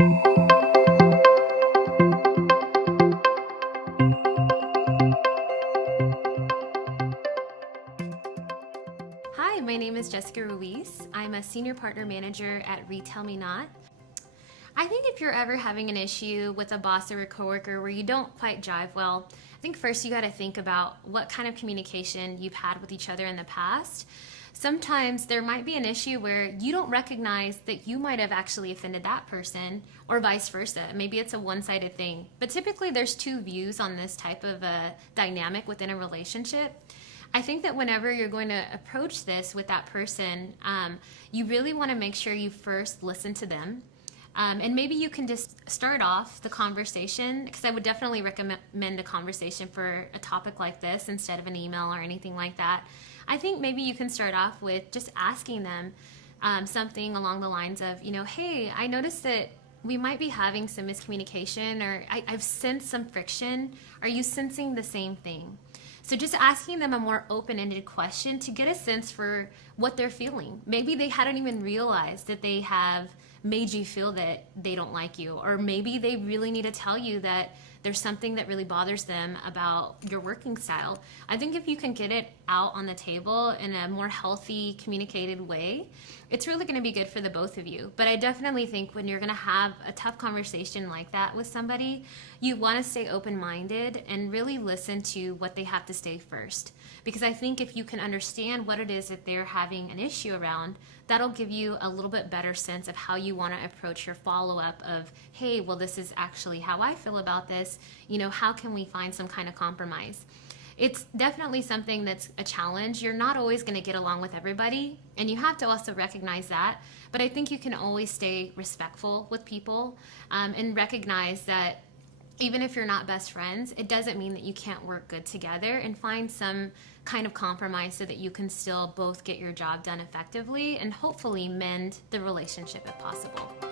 Hi, my name is Jessica Ruiz. I'm a senior partner manager at RetailMeNot. I think if you're ever having an issue with a boss or a coworker where you don't quite jive well, I think first you got to think about what kind of communication you've had with each other in the past. Sometimes there might be an issue where you don't recognize that you might have actually offended that person, or vice versa. Maybe it's a one-sided thing. But typically there's two views on this type of a dynamic within a relationship. I think that whenever you're going to approach this with that person, you really want to make sure you first listen to them. And maybe you can just start off the conversation, because I would definitely recommend a conversation for a topic like this instead of an email or anything like that. I think maybe you can start off with just asking them something along the lines of, hey, I noticed that we might be having some miscommunication, or I've sensed some friction. Are you sensing the same thing? So just asking them a more open-ended question to get a sense for what they're feeling. Maybe they hadn't even realized that they have made you feel that they don't like you, or maybe they really need to tell you that there's something that really bothers them about your working style. I think if you can get it out on the table in a more healthy, communicated way, it's really going to be good for the both of you. But I definitely think when you're going to have a tough conversation like that with somebody, you want to stay open-minded and really listen to what they have to say first. Because I think if you can understand what it is that they're having an issue around, that'll give you a little bit better sense of how you want to approach your follow-up of, hey, well, this is actually how I feel about this. How can we find some kind of compromise? It's definitely something that's a challenge. You're not always going to get along with everybody, and you have to also recognize that. But I think you can always stay respectful with people and recognize that even if you're not best friends, it doesn't mean that you can't work good together and find some kind of compromise so that you can still both get your job done effectively and hopefully mend the relationship if possible.